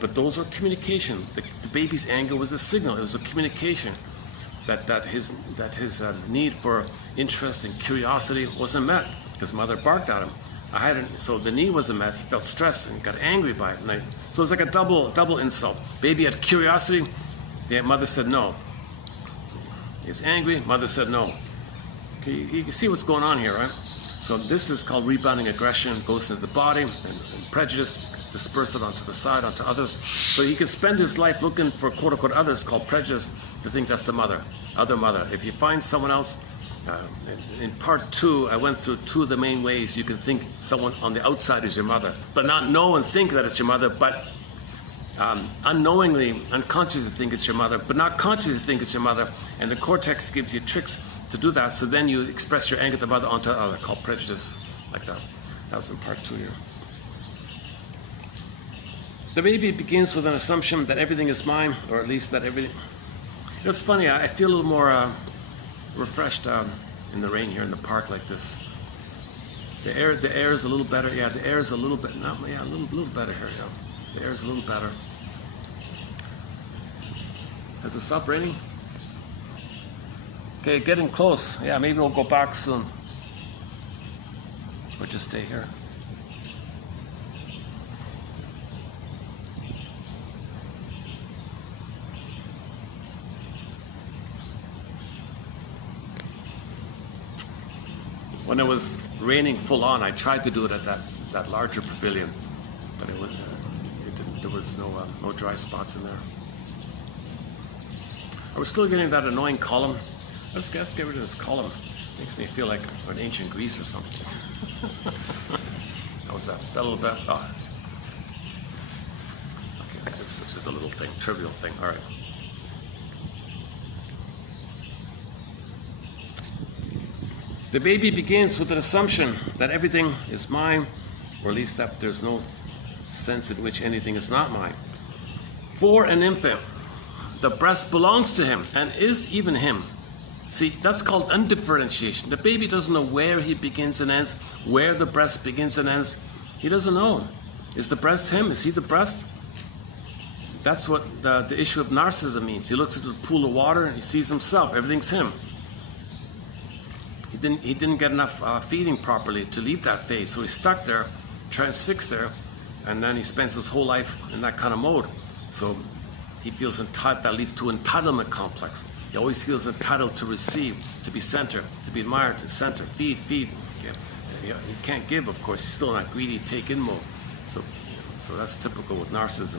But those were communication. The baby's anger was a signal. It was a communication that his need for interest and curiosity wasn't met because mother barked at him. So the need wasn't met. He felt stressed and got angry by it. So it was like a double insult. Baby had curiosity. The mother said no. He was angry. Mother said no. Okay, you can see what's going on here, right? So this is called rebounding aggression. Goes into the body and prejudice, disperse it onto the side, onto others. So he can spend his life looking for quote-unquote others, called prejudice, to think that's the mother, other mother. If you find someone else, in part 2, I went through 2 of the main ways you can think someone on the outside is your mother, but not know and think that it's your mother, but unknowingly, unconsciously think it's your mother, but not consciously think it's your mother. And the cortex gives you tricks to do that, so then you express your anger at the mother onto the other, called prejudice, like that. That was in part 2 here. The baby begins with an assumption that everything is mine, or at least that everything... It's funny, I feel a little more refreshed in the rain here in the park like this. The air is a little better. Yeah, the air is a little bit, a little better here. Yeah. The air is a little better. Has it stopped raining? Okay, getting close. Yeah, maybe we'll go back soon. Or just stay here. When it was raining full on, I tried to do it at that larger pavilion, but there was no dry spots in there. I was still getting that annoying column. Let's get rid of this column. Makes me feel like we're in ancient Greece or something. How was that? That a little bit? Oh. Okay, just a little thing, trivial thing. All right. The baby begins with an assumption that everything is mine, or at least that there's no sense in which anything is not mine. For an infant, the breast belongs to him and is even him. See, that's called undifferentiation. The baby doesn't know where he begins and ends, where the breast begins and ends. He doesn't know. Is the breast him? Is he the breast? That's what the issue of narcissism means. He looks into the pool of water and he sees himself. Everything's him. He didn't get enough feeding properly to leave that phase, so he's stuck there, transfixed there, and then he spends his whole life in that kind of mode. So he feels entitled. That leads to entitlement complex. He always feels entitled to receive, to be center, to be admired, to center, feed. Yeah, he can't give, of course. He's still in that greedy take-in mode. So that's typical with narcissism.